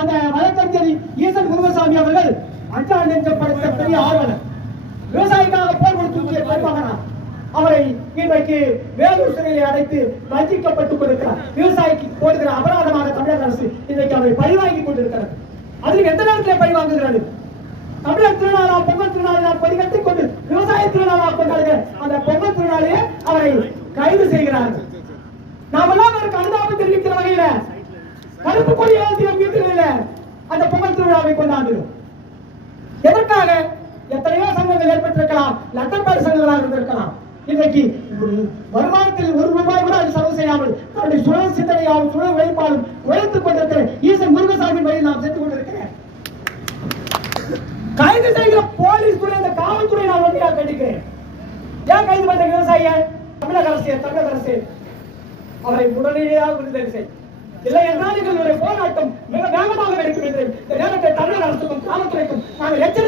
அந்த வழக்கறிஞர் ஈசன் முருகசாமி அவர்கள் அஞ்சா நெஞ்சம் படைத்த பெரிய ஆர்வலர், விவசாயிக்காக போர் கொடுத்து பெருமகனார். அவரை இன்றைக்கு வேலூர் சிறையை அடைத்து வஞ்சிக்கப்பட்டுக் கொண்டிருக்கிறார். விவசாயிக்கு போடுகிற அபராதமாக தமிழக அரசு இன்றைக்கு அவரை பழிவாங்கி கொண்டிருக்கிறது. அதில் எந்த நேரத்தில் பழி வாங்குகிறது? தமிழர் திருநாளா பொங்கல் திருநாளை நாம் பதிகட்டிக் கொண்டு விவசாய திருநாளாக கொண்டாடுகிற அந்த பொங்கல் திருநாளையே அவரை கைது செய்கிறார்கள். நாம் எல்லாம் அவருக்கு அனுதாபம் தெரிவிக்கிற வகையில கருப்பு கொடி வீட்டுகளில அந்த பொங்கல் திருவிழாவை கொண்டாடுகிறோம். எதற்காக? எத்தனையோ சங்கங்கள் ஏற்பட்டிருக்கலாம், லட்சம் சங்கங்களாக இருந்திருக்கலாம். இன்றைக்கு வருமானத்தில் ₹1 கூட அது செலவு செய்யாமல் தன்னுடைய சுழல் சிந்தனையாலும் சுழல் உழைப்பாலும் உழைத்துக் கொண்டிருக்கிற ஈசன் முருகசாமி வழியில் நாம் சென்று கொண்டிருக்கிறேன். கைது செய்கிற போலீஸ் துறை, இந்த காவல்துறை நான் ஒன்றையாக கண்டிக்கிறேன். ஏன் கைது பண்ற விவசாயிய? தமிழக அரசு அவரை உடனடியாக விடுதலை செய். இல்லை என்றால் எங்களுடைய போராட்டம் மிக வேகமாக நடக்கும் என்று இந்த நேரத்தை தமிழக அரசுக்கும் காவல்துறைக்கும் நாங்கள் எச்சரிக்கை